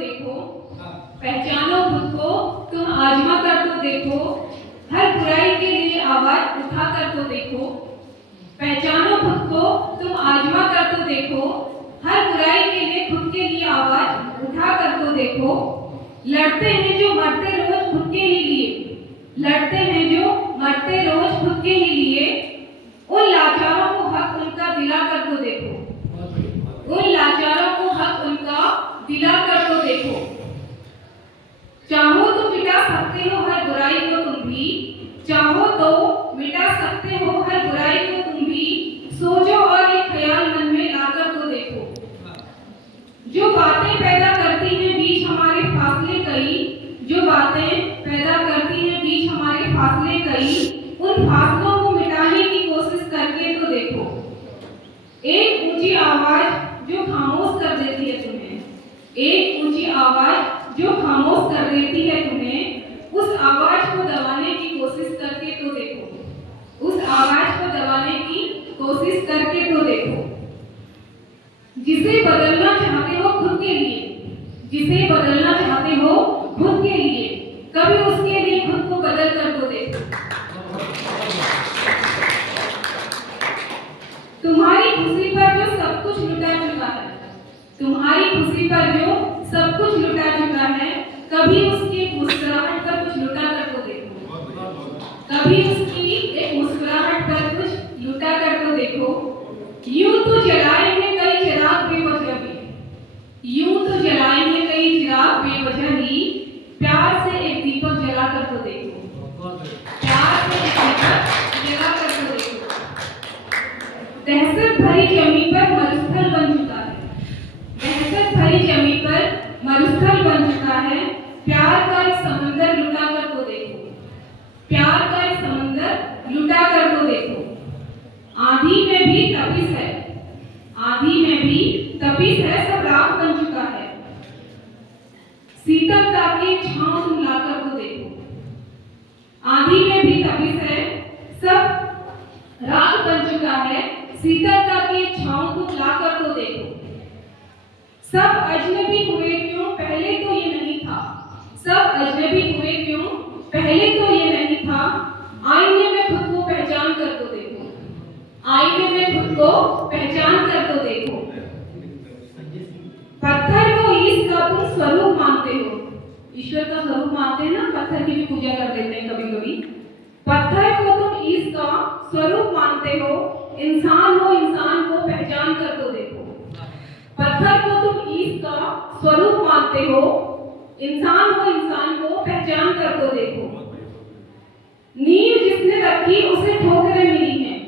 देखो, पहचानो खुद को, तुम आजमा कर तो देखो, हर बुराई के लिए आवाज उठा कर तो देखो। पहचानो खुद को, तुम आजमा कर तो देखो, हर बुराई के लिए खुद के लिए आवाज उठा कर तो देखो। लड़ते हैं जो मरते रोज खुद के ही लिए, लड़ते हैं जो मरते रोज खुद के ही लिए, उन लाचारों को हक उनका दिला कर तो देखो, उन लाचारों को हक उनका दिला कर तो देखो। चाहो तो मिटा सकते हो हर बुराई को तुम भी, चाहो तो मिटा सकते हो हर बुराई को तुम भी, सोचो और एक ख्याल मन में लाकर तो देखो। जो बातें पैदा करती हैं बीच हमारे फासले कई, जो बातें पैदा करती हैं बीच हमारे फासले कई, उन फासलों को मिटाने की कोशिश करके तो देखो। एक ऊंची आवाज जो खामोश कर देती है तुम्हें, एक ऊंची आवाज जो खामोश कर देती है तुम्हें, उस आवाज को दबाने की कोशिश करके तो देखो, उस आवाज को दबाने की कोशिश करके तो देखो। जिसे बदलना चाहते हो खुद के लिए, जिसे बदलना चाहते हो खुद के लिए, कभी उसके लिए खुद को बदल कर तो देखो। तुम्हारी खुशी पर जो सब कुछ लुटा चुका है, तुम्हारी खुशी पर जो सब कुछ लुटा चुका है, कभी उसकी मुस्कुराहट पर कुछ लुटा कर तो देखो, कभी उसकी एक मुस्कुराहट पर कुछ लुटा कर तो देखो। यूं तो जलाए हैं कई चिराग बेवजह भी, यूं तो जलाए हैं कई चिराग बेवजह ही, प्यार से एक दीपक जला कर तो देखो, प्यार से एक दीपक जला कर तो देखो। दहशत भरी जमी पर मरुस्थल बन चुका है, दहशत भरी जमी पर मरुस्थल बन चुका है, प्यार का एक समंदर लुटा कर तो देखो, प्यार का एक समंदर लुटा कर तो देखो। आंधी में भी तपिश है, आंधी में भी तपिश है, सब राख बन चुका है, शीतलता की छांव तुम लाकर तो देखो। आंधी में भी तपिश है, सब राख बन चुका है, शीतलता की छांव तुम लाकर तो देखो। सब अजनबी हुए क्यों, पहले तो ये नहीं था, सब अजनबी हुए क्यों, पहले तो ये नहीं था, आईने में खुद को पहचान कर तो देखो, आईने में खुद को पहचान कर तो देखो। पत्थर को ईश का तुम स्वरूप मानते हो, ईश्वर का स्वरूप मानते हैं ना, पत्थर की भी पूजा कर देते हैं कभी कभी। पत्थर को तुम ईश का स्वरूप मानते हो, इंसान हो इंसान को पहचान कर तो देखो। पत्थर को तुम ईश का स्वरूप मानते हो, इंसान हो इंसान को पहचान कर तो देखो। नींव जिसने रखी उसे ठोकरें मिली हैं,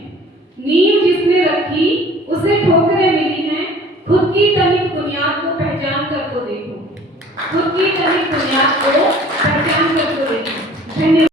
नींव जिसने रखी उसे ठोकरें मिली हैं, खुद की तनिक बुनियाद को पहचान कर तो देखो, खुद की तनिक बुनियाद को पहचान कर तो देखो। धन्यवाद।